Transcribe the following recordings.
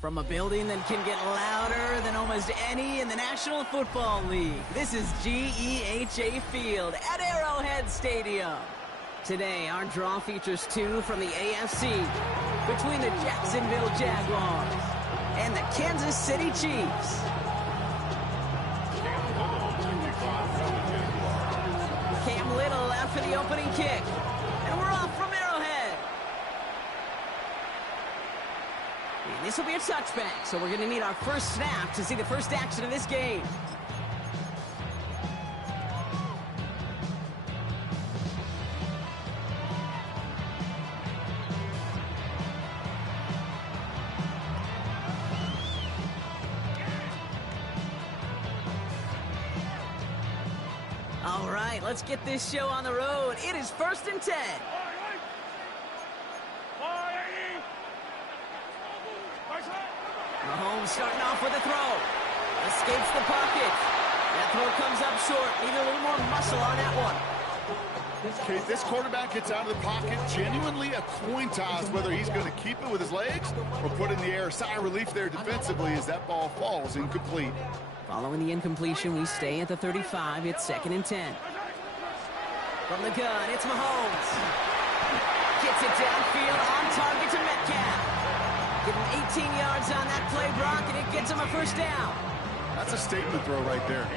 From a building that can get louder than almost any in the National Football League, this is GEHA Field at Arrowhead Stadium. Today, our draw features two from the AFC between the Jacksonville Jaguars and the Kansas City Chiefs. Cam Little out for the opening kick, and we're off from Arrowhead. And this will be a touchback, so we're going to need our first snap to see the first action of this game. All right, let's get this show on the road. It is 1st and 10. Mahomes starting off with a throw. Escapes the pocket. That throw comes up short. Need a little more muscle on that one. Okay, this quarterback gets out of the pocket. Genuinely a coin toss whether he's going to keep it with his legs or put in the air. Sigh of relief there defensively as that ball falls incomplete. Following the incompletion, we stay at the 35. It's 2nd and 10. From the gun, it's Mahomes. Gets it downfield on target to Metcalf. Getting 18 yards on that play, Brock, and it gets him a first down. That's a statement throw right there.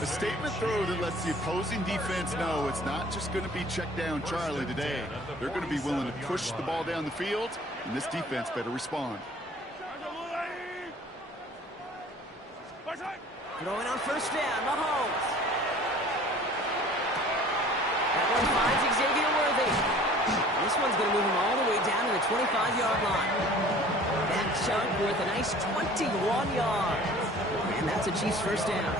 A statement throw that lets the opposing defense know it's not just going to be check down Charlie today. They're going to be willing to push the ball down the field, and this defense better respond. Throwing on first down, Mahomes. That one finds Xavier Worthy. This one's going to move him all the way down to the 25-yard line. That chunk worth a nice 21 yards. And that's a Chiefs first down.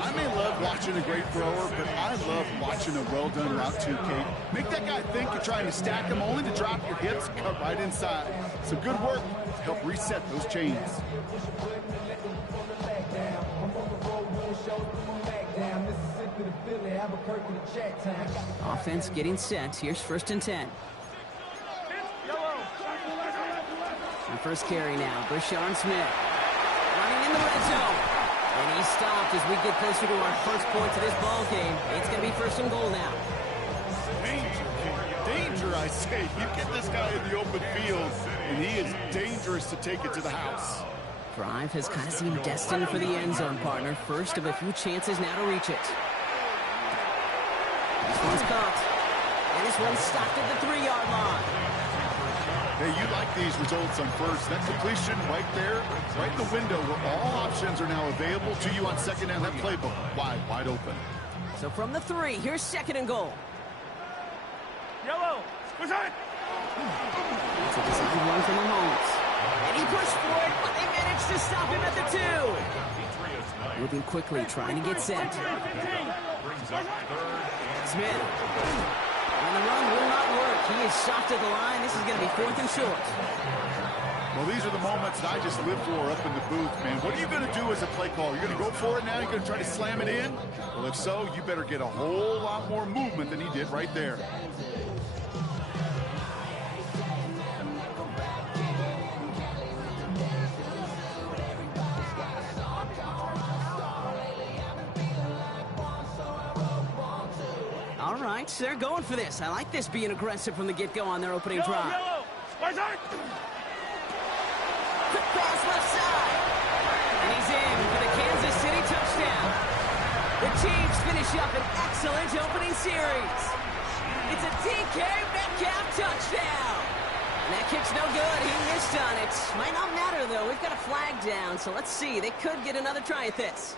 I may love watching a great thrower, but I love watching a well-done route too, Kate. Make that guy think you're trying to stack him only to drop your hips, cut right inside. Some good work to help reset those chains. Offense getting set. Here's 1st and 10. And first carry now, Brashon Smith. Running in the red zone. And he's stopped as we get closer to our first points of this ball game. It's going to be 1st and goal now. Danger, I say. You get this guy in the open field, and he is dangerous to take it to the house. Drive has kind of seemed destined for the end zone, partner. First of a few chances now to reach it. This one's caught. And this one's stopped at the 3-yard line. Hey, you like these results on first. That completion right there, right in the window where all options are now available to you on second down. That playbook wide open. So from the 3, here's 2nd and goal. Yellow, push it! It's a design run from Mahomes. And he pushed for it, but they managed to stop him at the 2. Moving quickly, trying to get set. Smith. And the run will not work. He is stopped at the line. This is going to be 4th and short. Well, these are the moments that I just live for up in the booth, man. What are you going to do as a play caller? You're going to go for it now? You're going to try to slam it in? Well, if so, you better get a whole lot more movement than he did right there. All right, they're going for this. I like this being aggressive from the get-go on their opening drive. Quick pass left side. And he's in for the Kansas City touchdown. The Chiefs finish up an excellent opening series. It's a DK Metcalf touchdown. And that kick's no good. He missed on it. Might not matter, though. We've got a flag down, so let's see. They could get another try at this.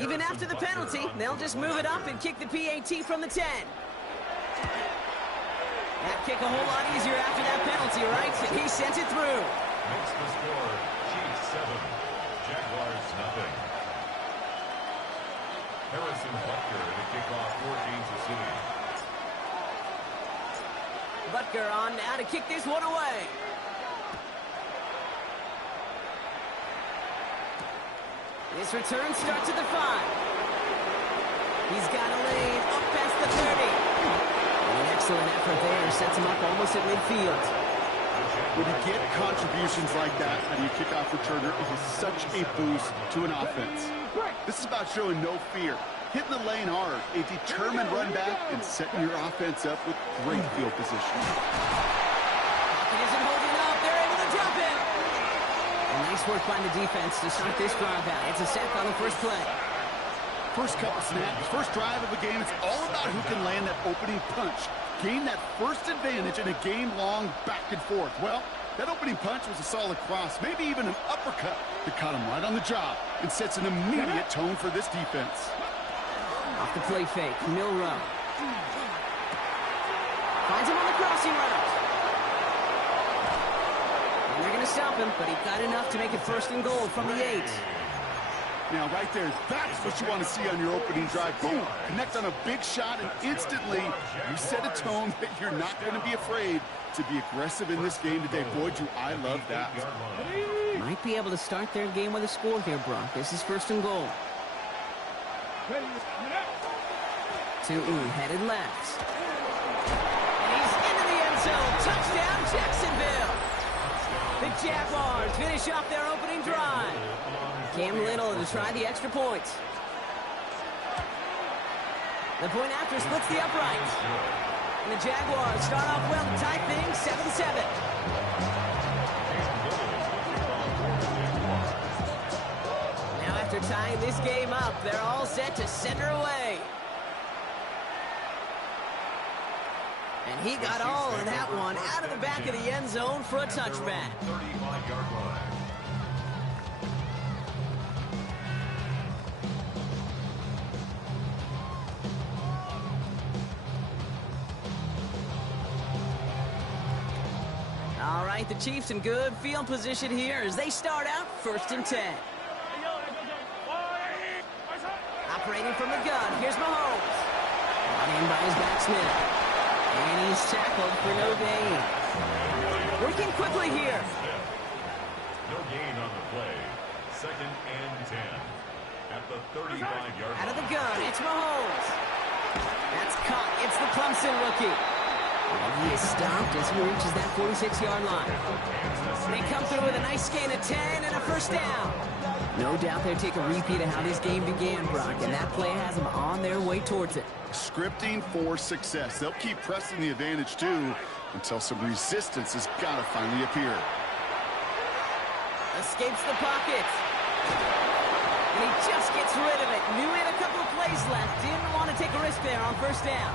Even after the penalty, they'll just move it up and kick the PAT from the 10. That kick a whole lot easier after that penalty, right? He sent it through. Makes the score Chiefs 7, Jaguars 0. Harrison Butker to kick off for Kansas City. Butker on now to kick this one away. This return starts at the 5. He's got a lane up past the 30. And an excellent effort there sets him up almost at midfield. When you get contributions like that out of your kickoff returner, it is such a boost to an offense. This is about showing no fear, hitting the lane hard, a determined run back, and setting your offense up with great field position. He isn't holding up. They're able to drop it. And nice work by the defense to start this drive out. It's a sack on the first play. First couple snaps, first drive of the game, it's all about who can land that opening punch. Gain that first advantage in a game-long back and forth. Well, that opening punch was a solid cross, maybe even an uppercut that caught him right on the job and sets an immediate tone for this defense. Off the play fake, Milroe. Finds him on the crossing route. And they're going to stop him, but he got enough to make it 1st and goal from the 8. Now, right there, that's what you want to see on your opening drive. Boom! Connect on a big shot, and instantly you set a tone that you're not going to be afraid to be aggressive in this game today. Boy, do I love that. Might be able to start their game with a score here, Brock. This is 1st and goal. Tootin headed left. And he's into the end zone. Touchdown, Jacksonville! The Jaguars finish off their opening drive. Cam Little to try the extra point. The point after splits the uprights. And the Jaguars start off well to tie things 7-7. Now after tying this game up, they're all set to send her away. And he got all of that one out of the back of the end zone for a touchback. 35-yard line. All right, the Chiefs in good field position here as they start out 1st and 10. Operating from the gun, here's Mahomes. Brought in by his back Smith. And he's tackled for no gain. Working quickly here. No gain on the play. 2nd and 10. At the 35-yard line. Out of the gun, it's Mahomes. That's caught. It's the Clemson rookie. And he is stopped as he reaches that 46-yard line. They come through with a nice gain of 10 and a 1st down. No doubt they'll take a repeat of how this game began, Brock, and that play has them on their way towards it. Scripting for success. They'll keep pressing the advantage, too, until some resistance has got to finally appear. Escapes the pocket. And he just gets rid of it. Knew he had a couple of plays left. Didn't want to take a risk there on 1st down.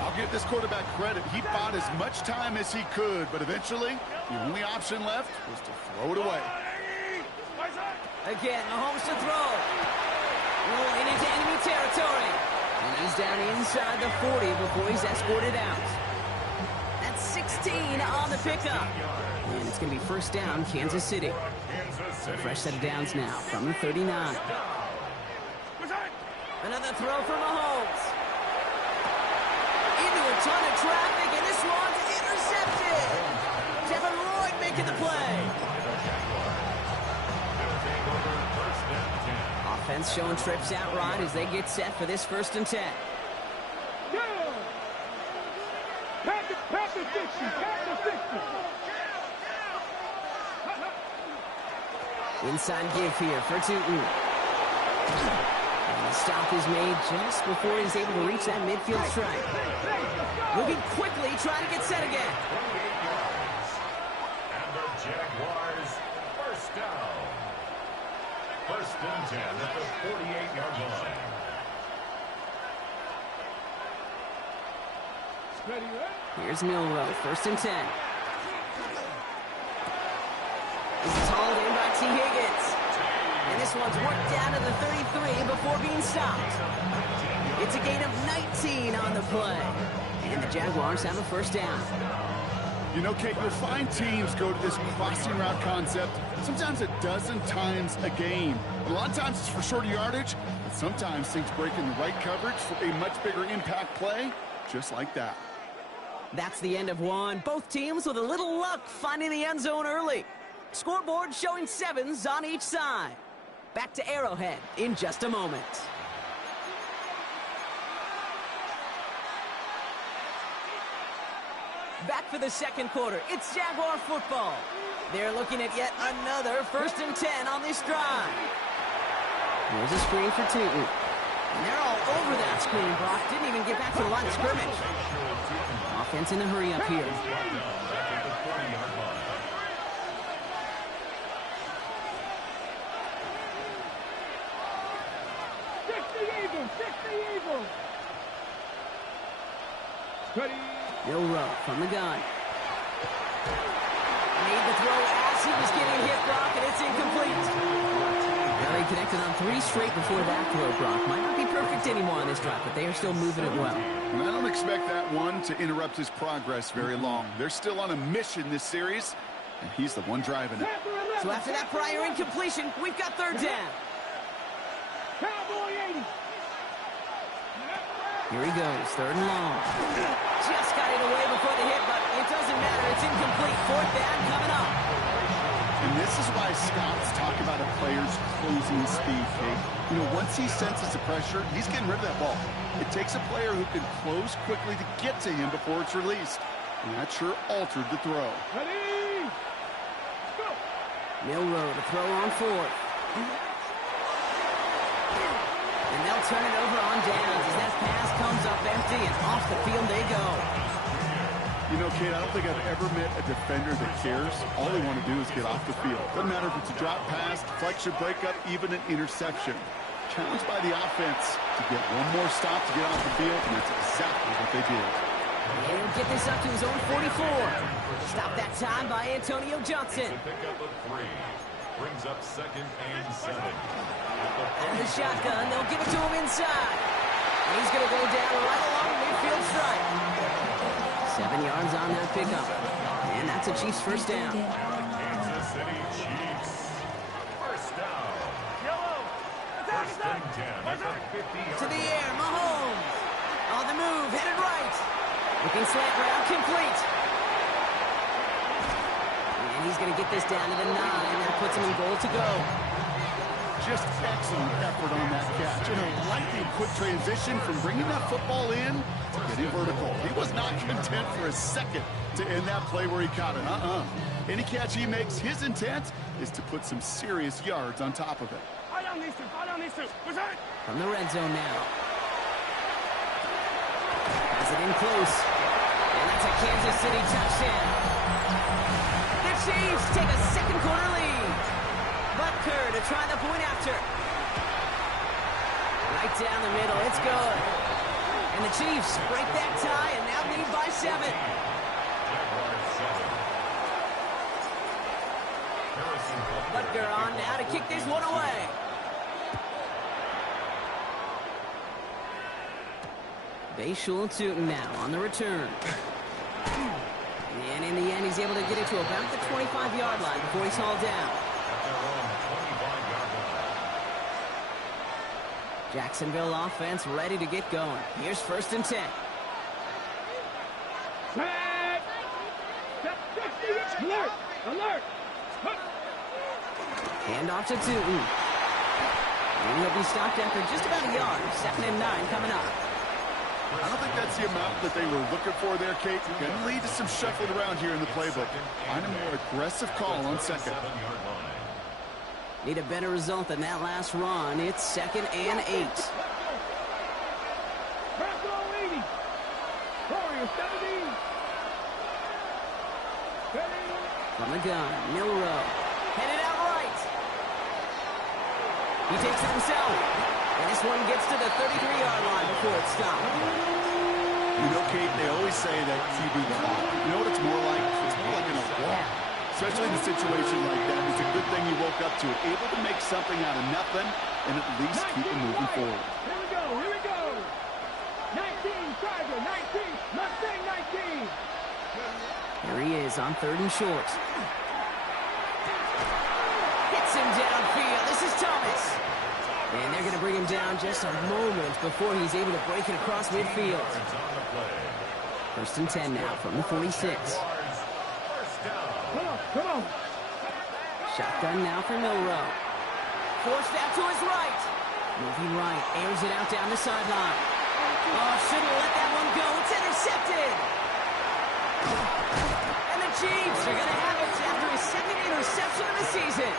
I'll give this quarterback credit. He bought as much time as he could, but eventually, the only option left was to throw it away. Again, Mahomes to throw. Rolling into enemy territory. And he's down inside the 40 before he's escorted out. That's 16 on the pickup. And it's going to be 1st down, Kansas City. A fresh set of downs now from the 39. Another throw for Mahomes. Into a ton of traffic, and this one's intercepted. Devin Lloyd making the play. Offense showing trips out right as they get set for this 1st and 10. Inside give here for Tootin. And the stop is made just before he's able to reach that midfield strike. Moving quickly, trying to get set again. And the Jaguars 1st down. 1st and 10 at the 48-yard line. Here's Milroe, 1st and 10. This is hauled in by T. Higgins. And this one's worked down to the 33 before being stopped. It's a gain of 19 on the play. And the Jaguars have a 1st down. You know, Kate, you'll find teams go to this crossing route concept sometimes a dozen times a game. A lot of times it's for shorter yardage, but sometimes things break in the right coverage for a much bigger impact play, just like that. That's the end of one. Both teams with a little luck finding the end zone early. Scoreboard showing 7s on each side. Back to Arrowhead in just a moment. Back for the second quarter. It's Jaguar football. They're looking at yet another 1st and 10 on this drive. Here's a screen for Tootin. And they're all over that screen, Brock. Didn't even get back to the line of scrimmage. Offense in a hurry up here. Milroe from the gun. Made the throw as he was getting hit, Brock, and it's incomplete. Well, they connected on 3 straight before that throw, Brock. Might not be perfect anymore on this drive, but they are still moving it well. And I don't expect that one to interrupt his progress very long. They're still on a mission this series, and he's the one driving it. So after that prior incompletion, we've got 3rd down. Cowboy 80. Here he goes, 3rd and long. Just got it away before the hit, but it doesn't matter. It's incomplete. 4th down coming up. And this is why scouts talk about a player's closing speed, Kate. You know, once he senses the pressure, he's getting rid of that ball. It takes a player who can close quickly to get to him before it's released. And that sure altered the throw. Ready? Go. Milroe to throw on 4th. And they'll turn it over on downs as that pass comes up empty and off the field they go. You know, Kate, I don't think I've ever met a defender that cares. All they want to do is get off the field. Doesn't matter if it's a drop pass, deflection, breakup, even an interception. Challenged by the offense to get one more stop to get off the field, and that's exactly what they did. And he'll get this up to his own 44. Stop that time by Antonio Johnson. Pick up a 3. Brings up 2nd and 7. And the shotgun, they'll give it to him inside. And he's going to go down right along the midfield stripe. 7 yards on that pickup. And that's a Chiefs 1st down. Kansas City Chiefs. 1st down. Yellow. Attack, 1st attack. and 10 at the 50-yard To the air, Mahomes. On the move, headed right. Looking slant route, complete. And he's going to get this down to the 9. That puts him in goal to go. Just excellent effort on that catch. And a lightning quick transition from bringing that football in to getting vertical. He was not content for a second to end that play where he caught it. Any catch he makes, his intent is to put some serious yards on top of it. Fall down these two. Fall down these two. Return. From the red zone now. Has it in close. And that's a Kansas City touchdown. The Chiefs take a 2nd quarter lead. Butker to try the point after. Right down the middle. It's good. And the Chiefs break that tie and now lead by 7. Butker on now to kick this one away. Bayshul Tootin now on the return. And in the end, he's able to get it to about the 25-yard line before he's hauled down. Jacksonville offense ready to get going. Here's 1st and 10. Back. Alert. Alert. Hand off to Tootin. And he'll be stopped after just about a yard. 2nd and 9 coming up. I don't think that's the amount that they were looking for there, Kate. Going to lead to some shuffling around here in the playbook. Find a more aggressive call on 2nd. Need a better result than that last run. It's 2nd and 8. Bravo 80. Warrior 17. Ready. From the gun, Milroe. Headed out right. He takes it himself. And this one gets to the 33-yard line before it's stopped. You know, Kate, they always say that QB walk. You know what it's more like? It's more like in a walk. Especially in a situation like that. It's a good thing you woke up to it. Able to make something out of nothing and at least keep it moving forward. Here we go. Here we go. 19, Tiger. 19. Mustang 19. Here he is on 3rd and short. Hits him downfield. This is Thomas. And they're going to bring him down just a moment before he's able to break it across midfield. 1st and 10 now from the 46. Come on. Shotgun now for Milroe. Forced out to his right. Moving right, airs it out down the sideline. Oh, shouldn't let that one go. It's intercepted. And the Chiefs are going to have it after his second interception of the season.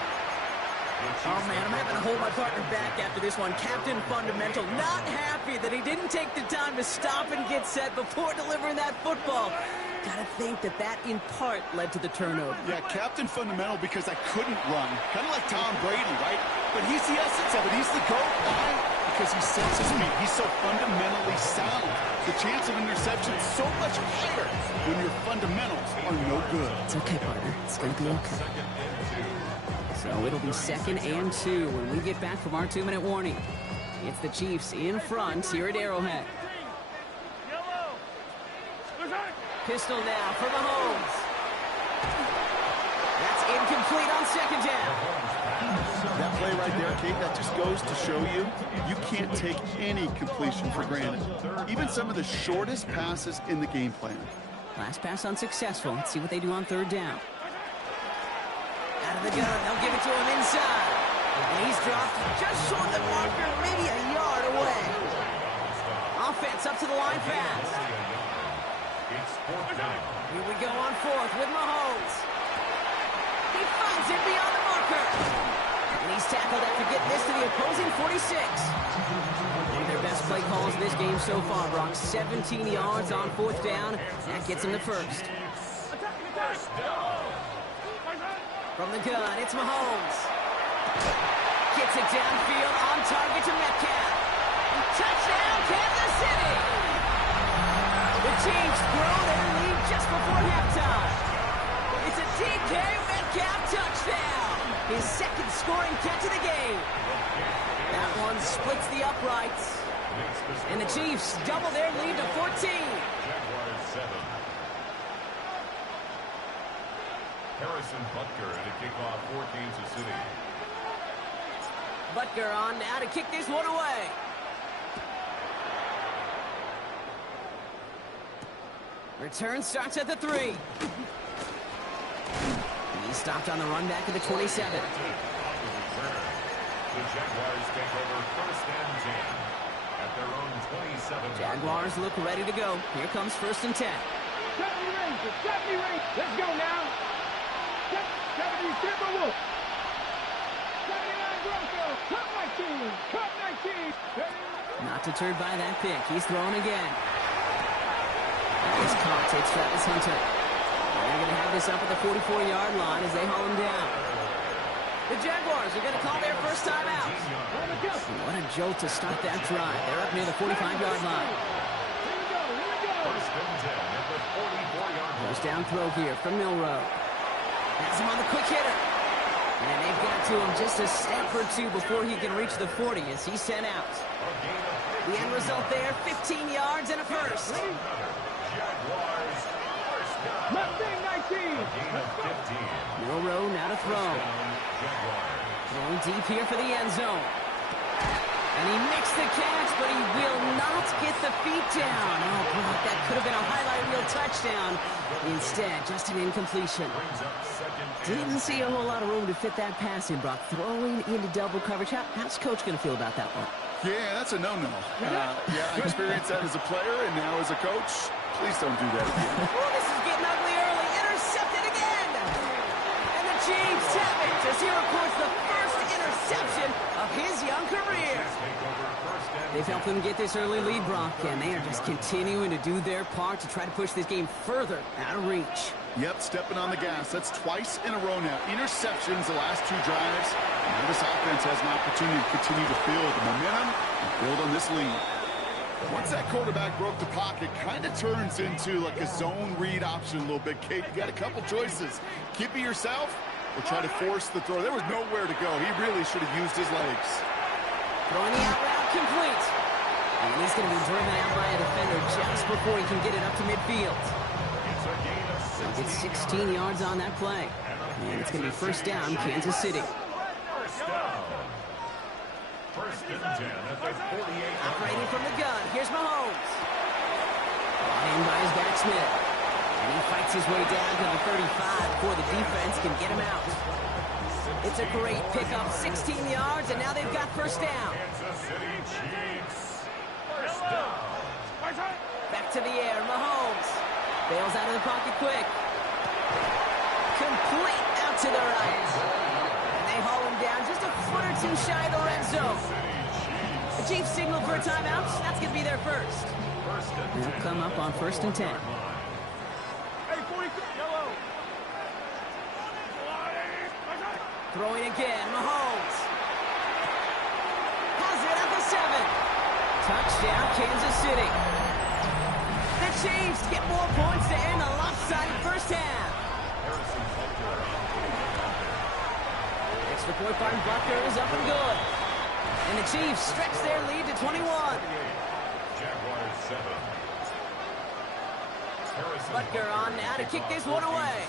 Oh, man, I'm having to hold my partner back after this one. Captain Fundamental not happy that he didn't take the time to stop and get set before delivering that football. Gotta think that in part led to the turnover. Yeah, Captain Fundamental because I couldn't run. Kind of like Tom Brady, right? But he's the essence of it. He's the GOAT. Why? Because he sets his feet. He's so fundamentally sound. The chance of interception is so much higher when your fundamentals are no good. It's okay, partner. It's gonna be okay. So it'll be 2nd and 2 when we get back from our 2-minute warning. It's the Chiefs in front here at Arrowhead. Pistol now for Mahomes. That's incomplete on 2nd down. That play right there, Kate, that just goes to show you, you can't take any completion for granted. Even some of the shortest passes in the game plan. Last pass unsuccessful. Let's see what they do on 3rd down. Out of the gun, they'll give it to him inside. And he's dropped just short of the marker, maybe a yard away. Offense up to the line fast. Here we go on 4th with Mahomes. He finds it beyond the marker. And he's tackled after getting this to the opposing 46. One of their best play calls in this game so far, Brock. 17 yards on 4th down. That gets him the first. From the gun, it's Mahomes. Gets it downfield, on target to Metcalf. Touchdown, Kansas City! The Chiefs grow their lead just before halftime. It's a DK Metcalf touchdown. His 2nd scoring catch of the game. That one splits the uprights. And the Chiefs double their lead to 14. Harrison Butker at a kickoff for Kansas City. Butker on now to kick this one away. Return starts at the 3. He's stopped on the run back at the 27. The Jaguars take over 1st and 10 at their own 27. Jaguars look ready to go. Here comes 1st and 10. 70 Rangers, 70 Rangers. Let's go now. 70 Timberwolves. 79 Broncos. Cup 19. Cup 19. Not deterred by that pick. He's throwing again. Nice caught. Takes Travis Hunter. They're going to have this up at the 44-yard line as they haul him down. The Jaguars are going to call their first time out. What a jolt to start that drive. They're up near the 45-yard line. First and 10 at the 44-yard line. First down throw here from Milroe. Has him on the quick hitter. And they've got to him just a step or two before he can reach the 40 as he's sent out. The end result there, 15 yards and a first. Jaguars first down. Mustang 19. Gain of 15. Milroe now to throw. Jaguars. Throwing deep here for the end zone. And he makes the catch, but he will not get the feet down. Oh, Brock, that could have been a highlight reel touchdown. Instead, just an incompletion. Didn't see a whole lot of room to fit that pass in, Brock. Throwing into double coverage. How's Coach going to feel about that one? Yeah, that's a no-no. Yeah, I experienced that as a player and now as a coach. Please don't do that again. Oh, this is getting ugly early. Intercepted again. And the Chiefs have it as he records the first interception of his young career. They've helped them get this early lead, Brock, and they are just continuing to do their part to try to push this game further out of reach. Yep, stepping on the gas. That's twice in a row now. Interceptions the last 2 drives. Now this offense has an opportunity to continue to build the momentum and build on this lead. Once that quarterback broke the pocket, kind of turns into like a zone read option a little bit. Kate, you got a couple choices. Keep it yourself or try to force the throw. There was nowhere to go. He really should have used his legs. Throwing the out route complete. And he's going to be driven out by a defender just before he can get it up to midfield. He'll get 16 yards on that play. And it's going to be first down, Kansas City. First and 10 at the 48. Operating from the gun, here's Mahomes. Brought in by his back Smith. And he fights his way down to the 35 before the defense can get him out. It It's a great pickup, 16 yards, and now they've got first down. Kansas City Chiefs. First down. Back to the air, Mahomes. Bails out of the pocket quick. Complete out to the right. And they haul him down just a foot or two shy of the red zone. The Chiefs signal for a timeout. That's going to be their first. They'll come up on 1st and 10. Throwing again, Mahomes. Has it at the 7. Touchdown, Kansas City. The Chiefs get more points to end a lopsided first half. Extra point by Butker is up and good. And the Chiefs stretch their lead to 21. Jaguars 7. Butker on now to kick this one away.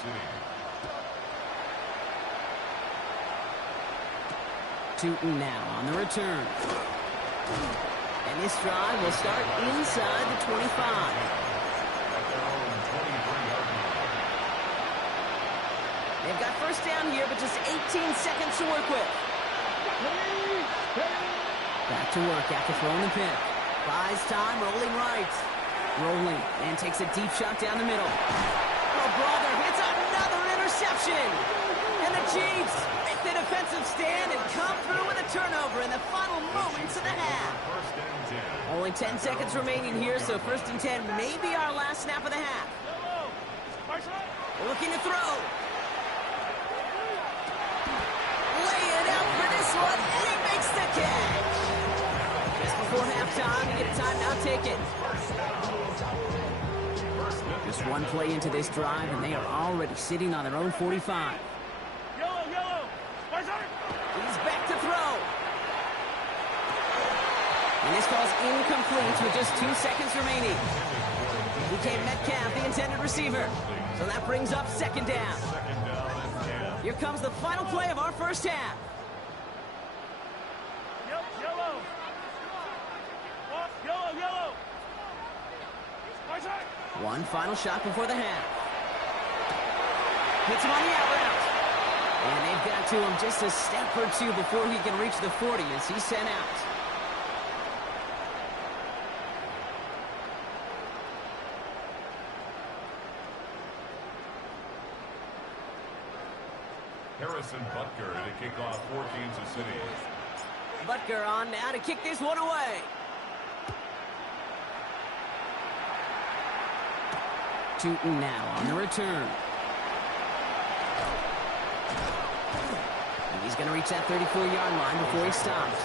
Tootin now on the return. And this drive will start inside the 25. They've got first down here, but just 18 seconds to work with. Back to work after throwing the pick. Buys time, rolling right. Rolling, and takes a deep shot down the middle. Oh, brother, hits another interception. And the Chiefs make the defensive stand and come through with a turnover in the final moments of the half. Only 10 seconds remaining here, so 1st and 10 may be our last snap of the half. Looking to throw. Lay it out for this one, and he makes the catch. Just before halftime, you get a timeout taken. Just one play into this drive, and they are already sitting on their own 45. He's back to throw. And this ball's incomplete with just 2 seconds remaining. DK Metcalf, the intended receiver. So that brings up 2nd down. Here comes the final play of our first half. One final shot before the half. Hits him on the out route. And they've got to him just a step or two before he can reach the 40 as he's sent out. Harrison Butker to kick off for Kansas City. Butker on now to kick this one away. Tootin now on the return. And he's going to reach that 34-yard line before he stops.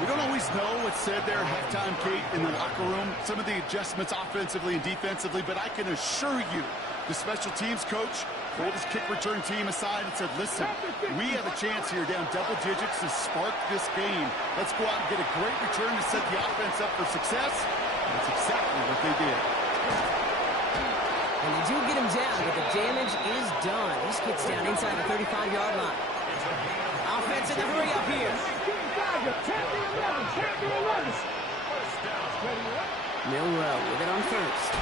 We don't always know what's said there at halftime, Kate, in the locker room. Some of the adjustments offensively and defensively, but I can assure you the special teams coach pulled his kick return team aside and said, listen, we have a chance here down double digits to spark this game. Let's go out and get a great return to set the offense up for success. That's exactly what they did. And they do get him down, but the damage is done. This kid's down inside the 35-yard line. Offense in the hurry up here. Milrow with it on first.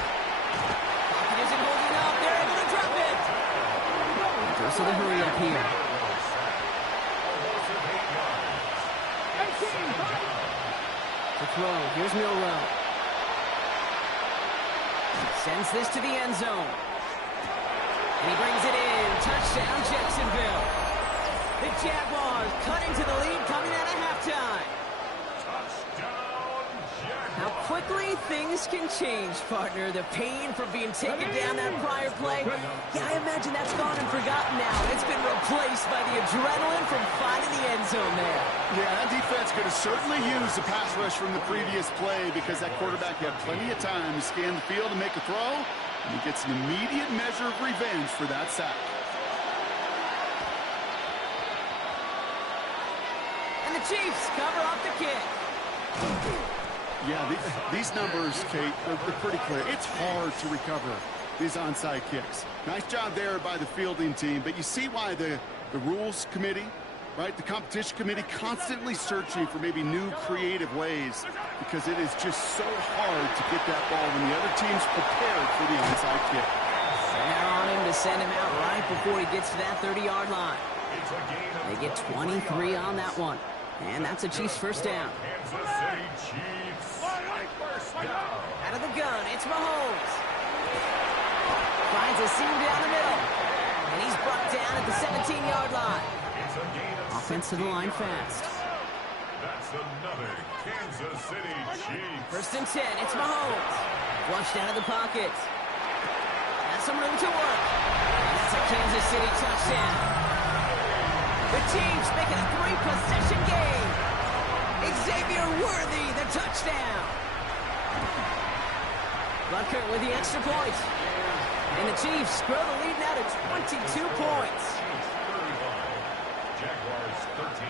Pocket isn't holding up. They're able to drop it. Goes to the hurry up here. To throw. Here's Milrow. Sends this to the end zone. And he brings it in. Touchdown, Jacksonville. The Jaguars cut into the lead coming out of halftime. How quickly things can change, partner. The pain from being taken down that prior play. Yeah, I imagine that's gone and forgotten now. It's been replaced by the adrenaline from finding the end zone there. Yeah, that defense could have certainly used the pass rush from the previous play because that quarterback had plenty of time to scan the field and make a throw. And he gets an immediate measure of revenge for that sack. And the Chiefs cover up the kick. Yeah, these numbers, Kate, they're pretty clear. It's hard to recover these onside kicks. Nice job there by the fielding team, but you see why the rules committee, right, the competition committee constantly searching for maybe new creative ways because it is just so hard to get that ball when the other team's prepared for the onside kick. And they're on him to send him out right before he gets to that 30-yard line. It's a gain of They get 23 on that one. And that's a Chiefs first down. Kansas City Chiefs. First down. Out of the gun, it's Mahomes. Finds a seam down the middle. And he's brought down at the 17-yard line. It's a gain of Offense to the line fast. That's another Kansas City Chiefs. First and 10, it's Mahomes. Flushed out of the pocket. Has some room to work. And that's a Kansas City touchdown. The Chiefs making a 3-possession game. Xavier Worthy, the touchdown. Butker with the extra point. And the Chiefs grow the lead now to 22 points. 35. Jaguars 13.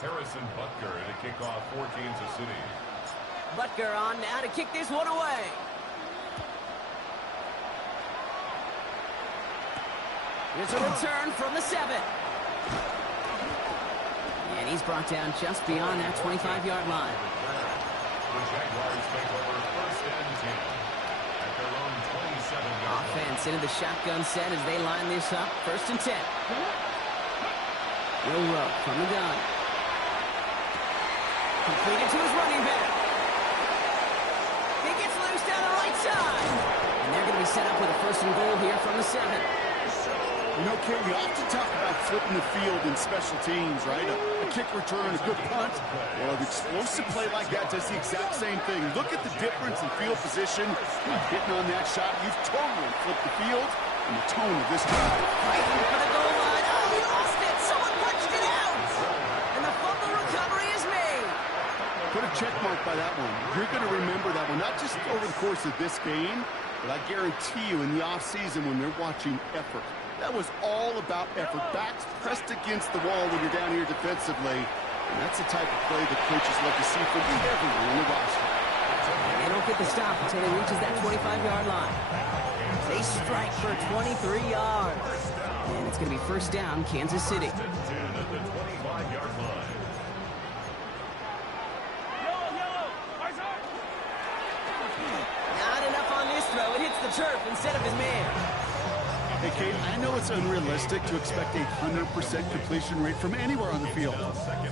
Harrison Butker to kick off for Kansas City. Butker on now to kick this one away. Here's a return from the 7. And he's brought down just beyond that 25-yard line. The Jaguars take over first and 10 at their own 27-yard line. Offense into the shotgun set as they line this up. First and 10. Will Rowe from the gun. Completed to his running back. He gets loose down the right side. And they're going to be set up with a first and goal here from the 7. You know, Kate, we often talk about flipping the field in special teams, right? A kick return, a good punt. Well, an explosive play like that does the exact same thing. Look at the difference in field position. By hitting on that shot, you've totally flipped the field and the tone of this drive. Fighting for the goal line. Oh, he lost it. Someone punched it out. And the fumble recovery is made. Put a check mark by that one. You're going to remember that one, not just over the course of this game, but I guarantee you in the offseason when you're watching effort. That was all about effort. Backs pressed against the wall when you're down here defensively. And that's the type of play that coaches love to see from everyone in the roster. They don't get the stop until he reaches that 25-yard line. They strike for 23 yards. And it's going to be first down, Kansas City. At the 25-yard line. Not enough on this throw. It hits the turf instead of his man. Hey, Kate, I know it's unrealistic to expect a 100% completion rate from anywhere on the field.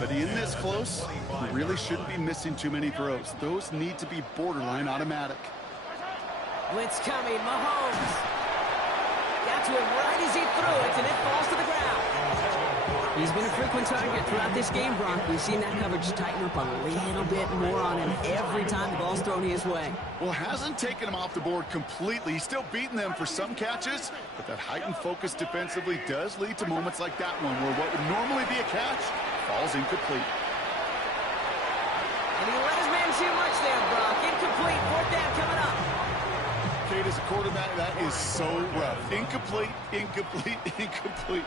But in this close, you really shouldn't be missing too many throws. Those need to be borderline automatic. Blitz coming. Mahomes. Got to him right as he threw it, and it falls to the ground. He's been a frequent target throughout this game, Brock. We've seen that coverage tighten up a little bit more on him every time the ball's thrown his way. Well, hasn't taken him off the board completely. He's still beating them for some catches, but that heightened focus defensively does lead to moments like that one where what would normally be a catch falls incomplete. And he let his man too much there, Brock. Incomplete. Fourth down coming up. Kate, as a quarterback, that is so rough. Incomplete, incomplete, incomplete.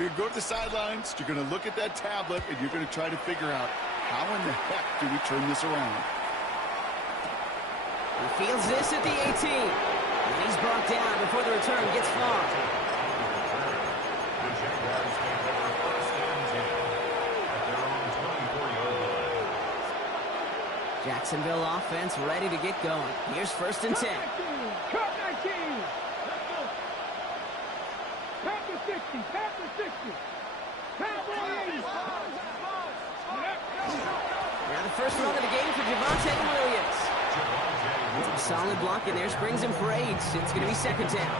You're going to go to the sidelines, you're going to look at that tablet, and you're going to try to figure out how in the heck do we turn this around. He fields this at the 18. And he's brought down before the return gets far. The Jaguars take over first and 10 at their own 24-yard line. Jacksonville offense ready to get going. Here's first and 10. Cut 19. Panther 60. Panther 60. Cowboy 80. Now the first run of the game for Javonte Williams. Some solid blocking there. Springs him for 8. It's going to be second down.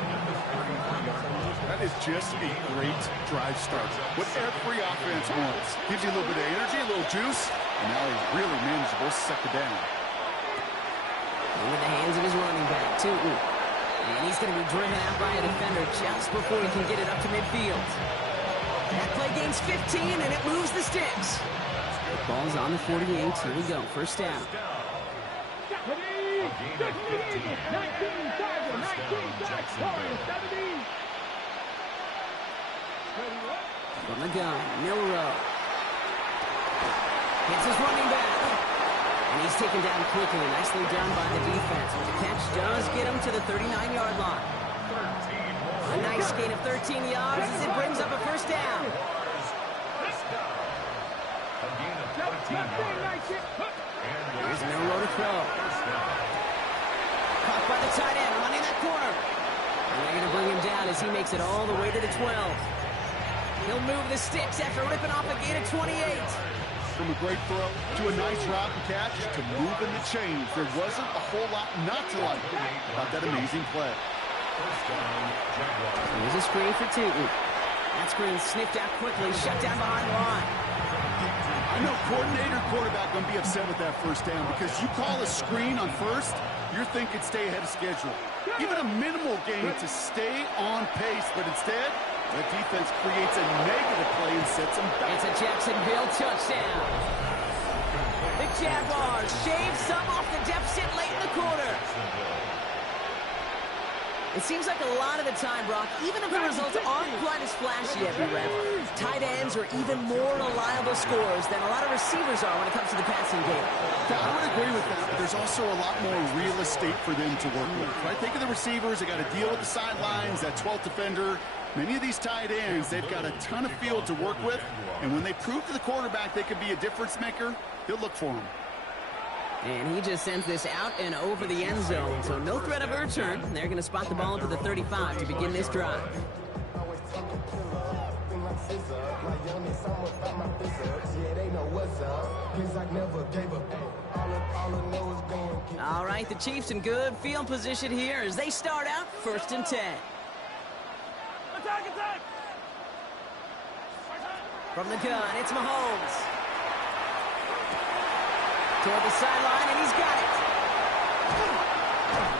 That is just a great drive start. What every offense wants. Gives you a little bit of energy, a little juice, and now he's really manageable second down. Into the hands of his running back, Tootin. And he's going to be driven out by a defender just before he can get it up to midfield. That play gains 15, and it moves the sticks. Ball's on the 48. Here we go. First down. 19 Tiger. 19 Jacksonville. 17. From the gun, Milrow. Hits his running back. And he's taken down quickly. Nicely done by the defense. But the catch does get him to the 39-yard line. A nice gain of 13 yards as it brings up a first down. A yards. Here's Milroe to throw. Caught by the tight end, running that corner. And they're going to bring him down as he makes it all the way to the 12. He'll move the sticks after ripping off a gain of 28. From a great throw to a nice route and catch to moving the chains. There wasn't a whole lot not to like about that amazing play. Here's a screen for Tootin. That screen sniffed out quickly, shut down behind the line. I know coordinator quarterback going to be upset with that first down because you call a screen on first, you're thinking stay ahead of schedule. Even a minimal gain to stay on pace, but instead, the defense creates a negative play and sets them back. It's a Jacksonville touchdown. The Jaguars shave some off the deficit late in the quarter. It seems like a lot of the time, Brock, even if the results aren't quite as flashy every rep, tight ends are even more reliable scorers than a lot of receivers are when it comes to the passing game. I would agree with that, but there's also a lot more real estate for them to work with. Right? Think of the receivers. They got to deal with the sidelines, that 12th defender. Many of these tight ends, they've got a ton of field to work with, and when they prove to the quarterback they could be a difference maker, he'll look for them. And he just sends this out and over the end zone, so no threat of a return. They're going to spot the ball up at the 35 to begin this drive. All right, the Chiefs in good field position here as they start out 1st and 10. From the gun, it's Mahomes. Toward the sideline, and he's got it.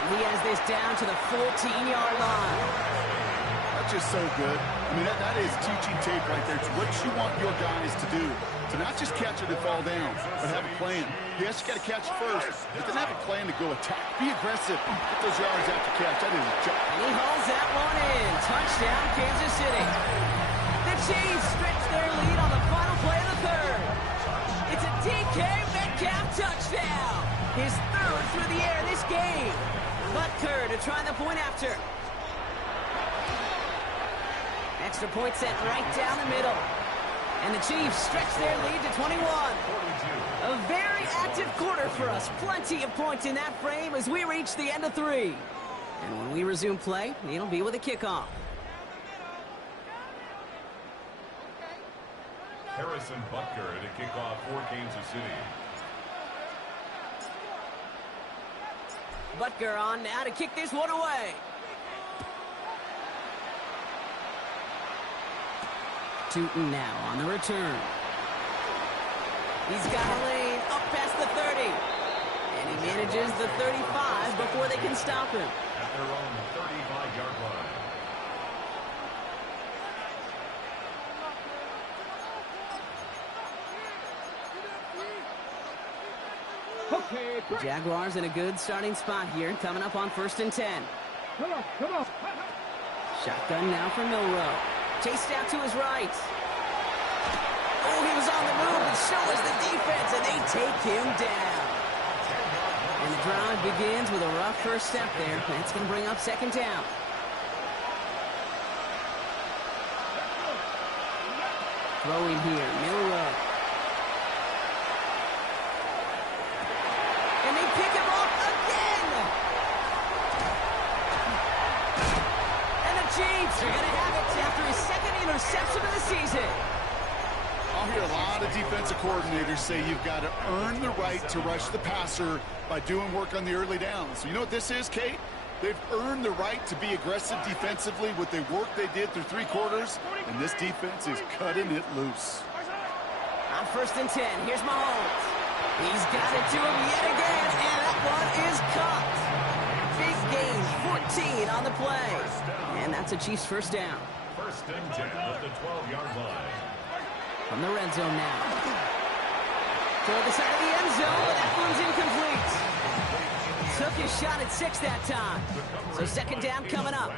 He has this down to the 14-yard line. That's just so good. I mean, that is teaching tape right there. It's what you want your guys to do. To not just catch it and fall down, but have a plan. Yes, you got to catch it first, but then have a plan to go attack. Be aggressive. Get those yards after catch. That is a job. And he hauls that one in. Touchdown, Kansas City. The Chiefs stretch their lead on the final play of the third. It's a DK Metcalf touchdown. His 3rd through the air this game. Butker to try the point after. Extra point sent right down the middle. And the Chiefs stretch their lead to 21. A very active quarter for us. Plenty of points in that frame as we reach the end of 3. And when we resume play, it'll be with a kickoff. Harrison Butker to kick off for Kansas City. Butker on now to kick this one away. Tootin now on the return. He's got a lane up past the 30. And he manages the 35 before they can stop him. At their own 35-yard line. The Jaguars in a good starting spot here, coming up on 1st and 10. Come on. Shotgun now for Milroe. Chased out to his right. Oh, he was on the move, and so was the defense, and they take him down. And the drive begins with a rough first step there. That's going to bring up 2nd down. Throwing here, Milroe. And they pick him off again. And the Chiefs are going to have it after his 2nd interception of the season. I'll hear a lot of defensive coordinators say you've got to earn the right to rush the passer by doing work on the early downs. You know what this is, Kate? They've earned the right to be aggressive defensively with the work they did through 3 quarters, and this defense is cutting it loose. On 1st and 10, here's Mahomes. He's got it to him yet again, and that one is caught. Big gain, 14 on the play. And that's a Chiefs 1st down. 1st and 10 at the 12-yard line. From the red zone now. Toward the side of the end zone, but that one's incomplete. Took his shot at 6 that time. So 2nd down coming up.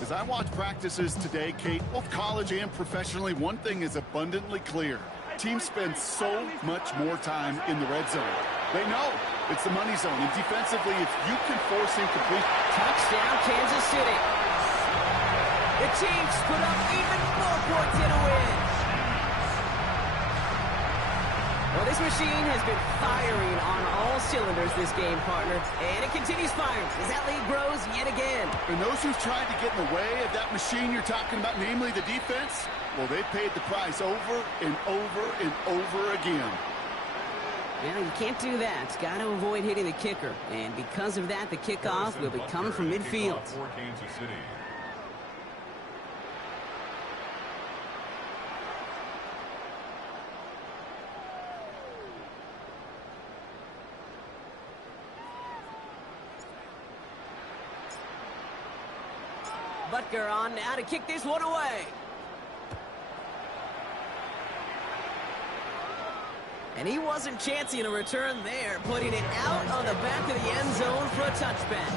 As I watch practices today, Kate, both college and professionally, one thing is abundantly clear. Teams spend so much more time in the red zone. They know it's the money zone. And defensively, if you can force incomplete. Touchdown, Kansas City. The Chiefs put up even more points in a win. A This machine has been firing on all cylinders this game, partner. And it continues firing as that lead grows yet again. And those who've tried to get in the way of that machine you're talking about, namely the defense, well, they paid the price over and over and over again. Well, you can't do that. Got to avoid hitting the kicker. And because of that, the kickoff will be coming from midfield. For Kansas City. Butker on now to kick this one away. And he wasn't chancing a return there, putting it out on the back of the end zone for a touchback.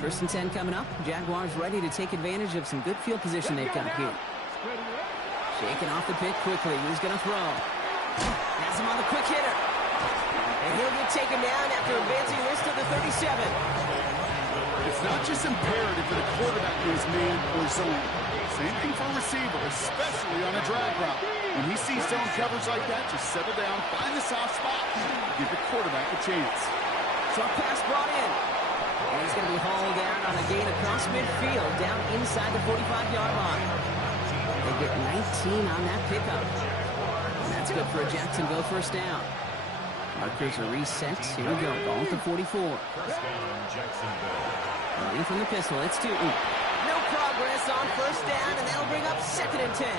First and 10 coming up. Jaguars ready to take advantage of some good field position they've got here. Shaking off the pick quickly. He's going to throw. Has him on the quick hitter. And he'll get taken down after advancing this to the 37. It's not just imperative that a quarterback knows man or zone. Same thing for a receiver, especially on a drag route. When he sees zone coverage like that, just settle down, find the soft spot, give the quarterback a chance. Short pass brought in. And he's going to be hauled down on a gain across midfield, down inside the 45-yard line. They get 19 on that pickup. And that's good for a Jacksonville first down. Markers are reset. Here we go. Ball at the 44. First down, Jacksonville. Running from the pistol. It's Tootin. No progress on first down, and that'll bring up 2nd and 10.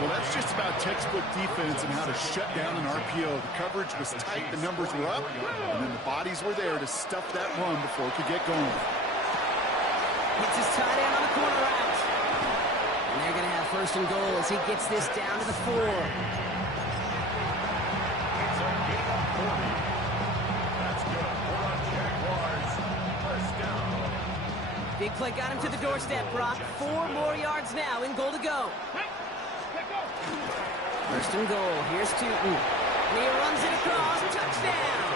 Well, that's just about textbook defense and how to shut down an RPO. The coverage was tight, the numbers were up, and then the bodies were there to stuff that run before it could get going. Gets his tight end on the corner out. And they're going to have 1st and goal as he gets this down to the 4. Big play got him to the doorstep, Brock. 4 more yards now in goal to go. 1st and goal. Here's Tootin. And he runs it across. Touchdown.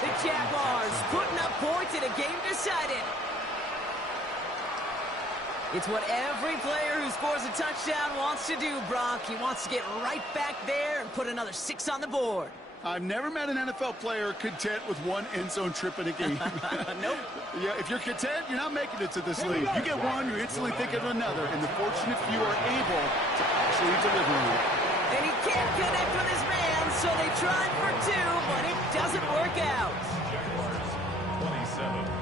The Jaguars putting up points in a game decided. It's what every player who scores a touchdown wants to do, Brock. He wants to get right back there and put another 6 on the board. I've never met an NFL player content with 1 end zone trip in a game. Nope. Yeah, if you're content, you're not making it to this league. You get one, you instantly think of another, and the fortunate few are able to actually deliver on it. And he can't connect with his man, so they tried for 2, but it doesn't work out. Jaguars, 27.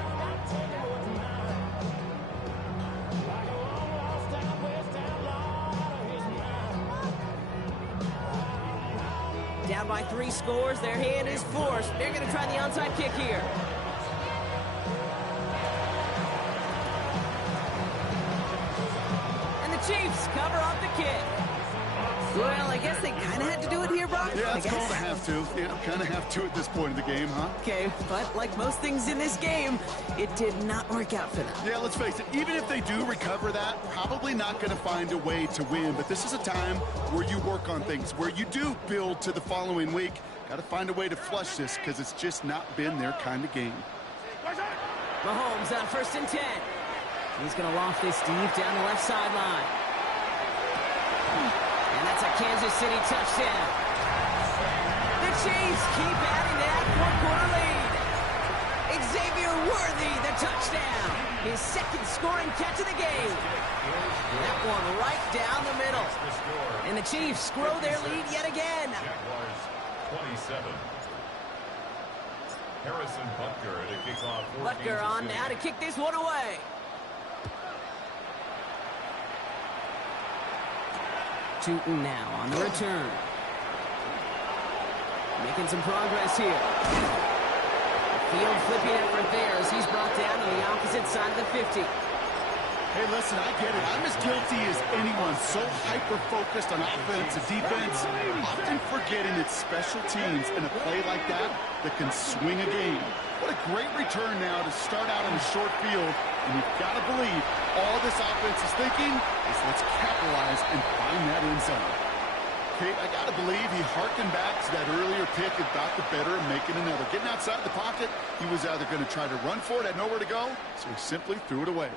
Down by 3 scores, their hand is forced. They're going to try the onside kick here. And the Chiefs cover up the kick. Well, I guess they kind of had to do it here, Brock. Yeah, it's called a have to. Yeah, kind of have to at this point in the game, huh? Okay, but like most things in this game, it did not work out for them. Yeah, let's face it, even if they do recover that, probably not going to find a way to win. But this is a time where you work on things, where you do build to the following week. Got to find a way to flush this because it's just not been their kind of game. Mahomes on 1st and 10. He's going to loft this deep down the left sideline. And that's a Kansas City touchdown. The Chiefs keep adding that 4-quarter lead. Xavier Worthy, the touchdown. His 2nd scoring catch of the game. That one right down the middle. And the Chiefs grow their lead yet again. Jaguars, 27. Harrison Butker at a kickoff for Butker Kansas on City. now to kick this one away. Tootin now on the return. Making some progress here. Field flipping effort there as he's brought down on the opposite side of the 50. Hey, listen, I get it. I'm as guilty as anyone. So hyper-focused on offense and defense, often forgetting it's special teams in a play like that that can swing a game. What a great return now to start out in a short field. And you've got to believe all this offense is thinking is let's capitalize and find that end zone. Kate, I got to believe he harkened back to that earlier pick and thought the better of making another. Getting outside the pocket, he was either going to try to run for it, had nowhere to go, so he simply threw it away.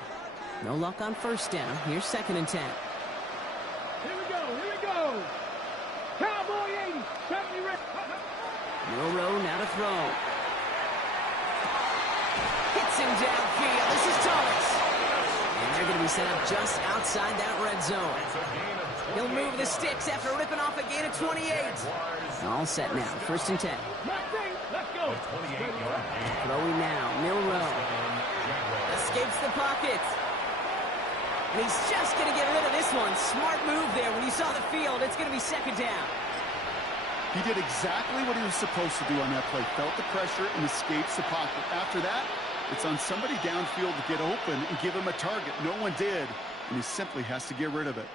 No luck on first down. Here's 2nd and 10. Cowboy 80. 70 red. Milroe now to throw. Hits him downfield. This is Thomas. And they're going to be set up just outside that red zone. He'll move the sticks after ripping off a gain of 28. All set now. 1st and 10. Let's go. Throwing now. Milroe. Escapes the pocket. And he's just going to get rid of this one. Smart move there. When you saw the field, it's going to be 2nd down. He did exactly what he was supposed to do on that play. Felt the pressure and escapes the pocket. After that, it's on somebody downfield to get open and give him a target. No one did, and he simply has to get rid of it.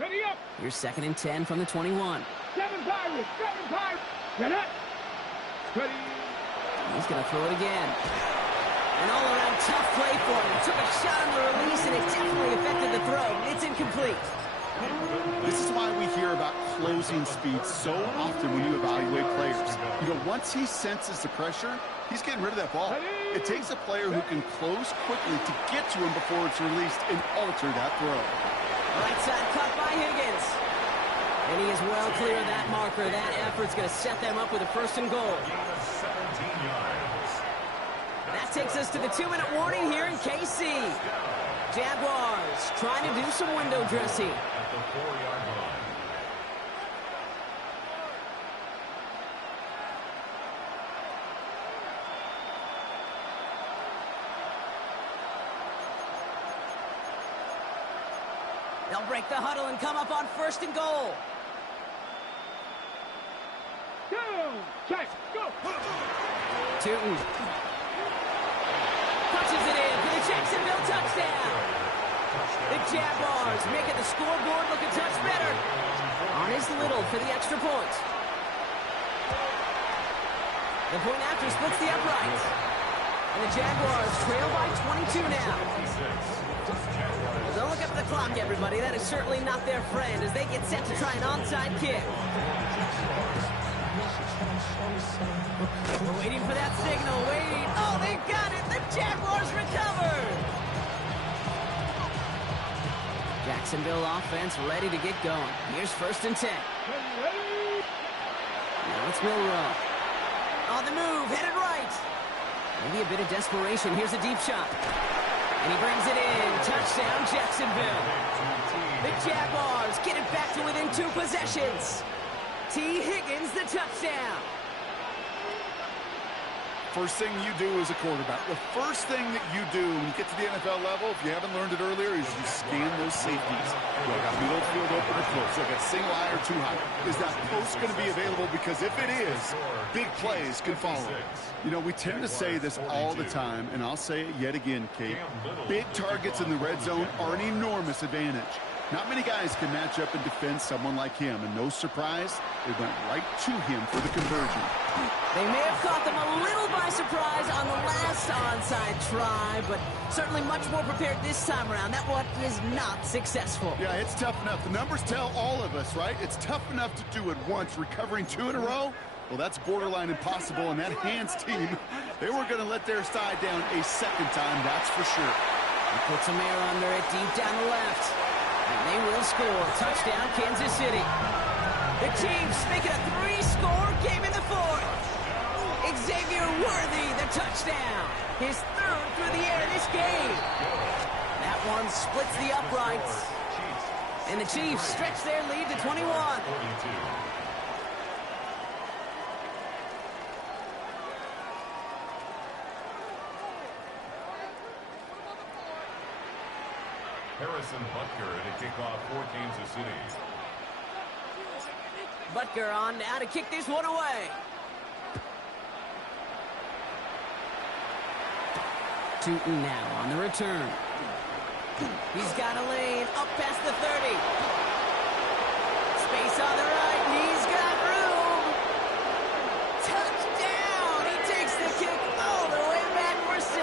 Ready up. Here's 2nd and 10 from the 21. 7 Pirates. 7 Pirates. Get up. Ready. He's going to throw it again. An all-around tough play for him. Took a shot on the release, and it definitely affected the throw. It's incomplete. This is why we hear about closing speed so often when you evaluate players. You know, once he senses the pressure, he's getting rid of that ball. It takes a player who can close quickly to get to him before it's released and alter that throw. Right side cut by Higgins. And he is well clear of that marker. That effort's going to set them up with a 1st and goal. That takes us to the 2-minute warning here in KC. Jaguars trying to do some window dressing. At the 4-yard line. They'll break the huddle and come up on 1st and goal. Go. Check. Go. Tootin punches it in for the Jacksonville touchdown. The Jaguars making the scoreboard look a touch better. On is Little for the extra point. The point after splits the uprights. And the Jaguars trail by 22 now. Don't look up the clock, everybody. That is certainly not their friend as they get set to try an onside kick. We're waiting for that signal. Waiting. Oh, they've got it. The Jaguars recovered. Jacksonville offense ready to get going. Here's 1st and 10. Now it's Milroe. On the move, headed right. Maybe a bit of desperation. Here's a deep shot. And he brings it in. Touchdown, Jacksonville. The Jaguars get it back to within 2 possessions. T. Higgins, the touchdown. First thing you do as a quarterback, the first thing that you do when you get to the NFL level, if you haven't learned it earlier, is you scan those safeties. Do I got middle field open or close? Do I got single high or too high? Is that post going to be available? Because if it is, big plays can follow. You know, we tend to say this all the time, and I'll say it yet again, Kate. Big targets in the red zone are an enormous advantage. Not many guys can match up and defend someone like him, and no surprise, they went right to him for the conversion. They may have caught them a little by surprise on the last onside try, but certainly much more prepared this time around. That one is not successful. Yeah, it's tough enough. The numbers tell all of us, right? It's tough enough to do it once. Recovering 2 in a row, well, that's borderline impossible, and that hands team, they were going to let their side down a 2nd time, that's for sure. He puts some air under it deep down the left. And they will score. Touchdown, Kansas City. The Chiefs making a 3-score game in the 4th. Xavier Worthy, the touchdown. His 3rd through the air this game. That one splits the uprights. And the Chiefs stretch their lead to 21. Harrison Butker to kick off for Kansas City. Butker on now to kick this one away. Tootin now on the return. He's got a lane up past the 30. Space on the right, and he's got room. Touchdown! He takes the kick all the way back for 6.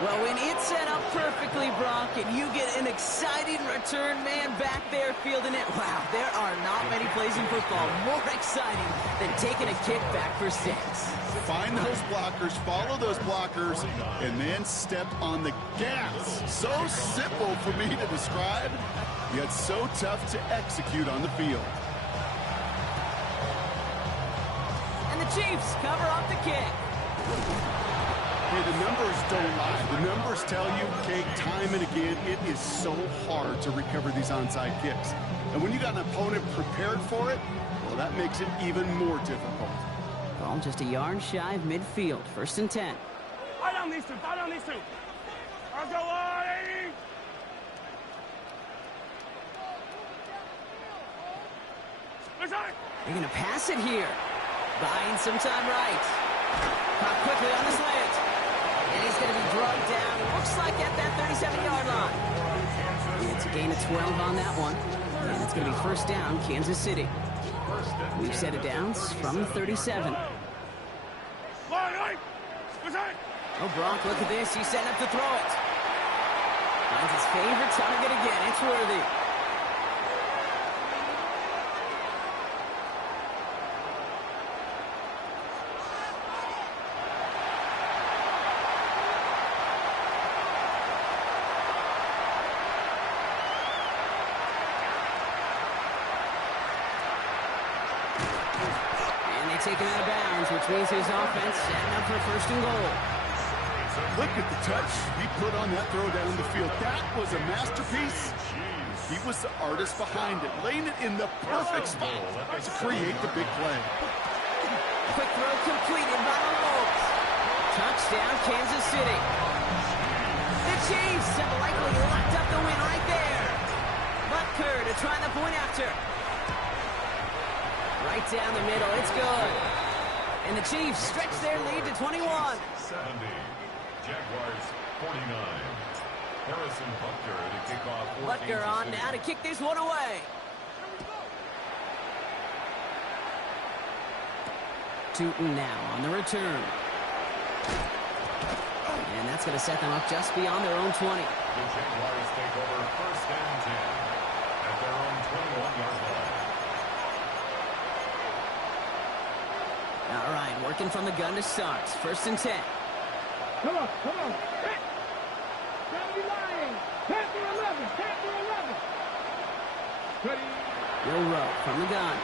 Well, when it's set up perfectly, Brock, and you get an exciting return man back there fielding it, wow, there are not many plays in football more exciting than taking a kick back for 6. Find those blockers, follow those blockers, and then step on the gas. So simple for me to describe, yet so tough to execute on the field. And the Chiefs cover up the kick. Hey, the numbers don't lie. The numbers tell you, Kate, time and again, it is so hard to recover these onside kicks. And when you got an opponent prepared for it, well, that makes it even more difficult. Ball just a yard shy of midfield. 1st and 10. Fight on these two. Fight on these two. I'll go on. They're going to pass it here. Buying some time right. Caught quickly on the slant. And he's going to be drugged down. It looks like at that 37-yard line. And it's a gain of 12 on that one. And it's going to be 1st down, Kansas City. We've set it down from the 37. Oh, Brock, look at this. He's setting up to throw it. Finds his favorite target again. It's Worthy. Taken out of bounds, which means his offense setting up for 1st and goal. Look at the touch he put on that throw down the field. That was a masterpiece. He was the artist behind it, laying it in the perfect spot to create the big play. Quick throw completed by Mahomes. Touchdown, Kansas City. The Chiefs have likely locked up the win right there. Butker to try the point after. Right down the middle, it's good. And the Chiefs stretch their lead to 21. 70. Jaguars 49. Harrison Butker to kick off. Butker on now to kick this one away. Tootin now on the return. And that's going to set them up just beyond their own 20. The Jaguars take over 1st and 10 at their own 21-yard line. All right, working from the gun to start. 1st and 10. Come on. Hit. Down the line. Panther 11. Panther 11. Ready. Will Rowe from the gun.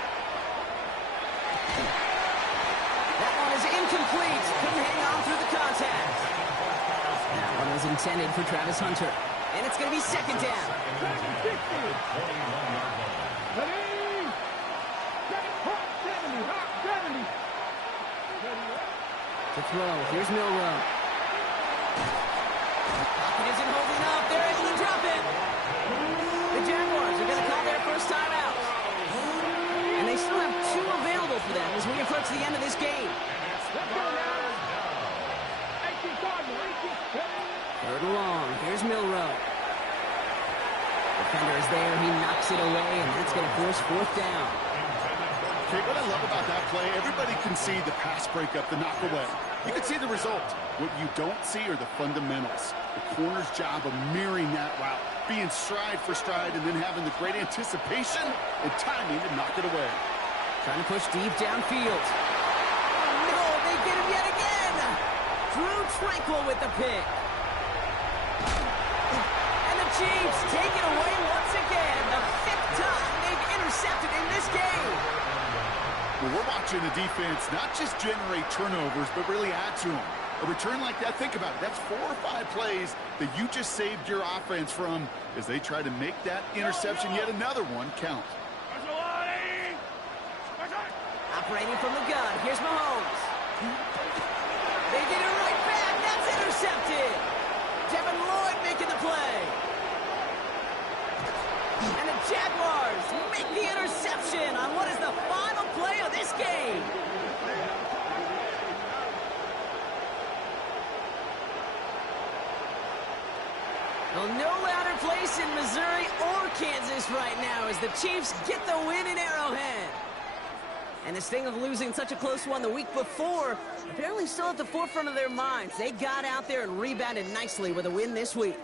That one is incomplete. Couldn't hang on through the contact. That one was intended for Travis Hunter. And it's going to be 2nd down. 60. Ready. 70. To throw. Here's Milroe. Pocket isn't holding up. They're able to drop it. The Jaguars are going to call their 1st timeout. And they still have 2 available for them as we approach the end of this game. Let's go now. 18 Cardinal. 3rd and long. Here's Milroe. Defender is there. He knocks it away, and that's going to force 4th down. Okay, what I love about that play, everybody can see the pass breakup, the knock away. You can see the result. What you don't see are the fundamentals. The corner's job of mirroring that route, being stride for stride, and then having the great anticipation and timing to knock it away. Trying to push deep downfield. Oh, no, they get him yet again. Drew Tranquil with the pick. And the Chiefs take it away once again. The 5th time they've intercepted in this game. Well, we're watching the defense not just generate turnovers, but really add to them. A return like that, think about it. That's 4 or 5 plays that you just saved your offense from as they try to make that interception, yet another one, count. Operating from the gun, here's Mahomes. They get it right back. That's intercepted. Devin Lloyd making the play. And the Jaguars make the interception on what is the final play of this game. Well, no louder place in Missouri or Kansas right now as the Chiefs get the win in Arrowhead. And the sting of losing such a close one the week before, apparently still at the forefront of their minds. They got out there and rebounded nicely with a win this week.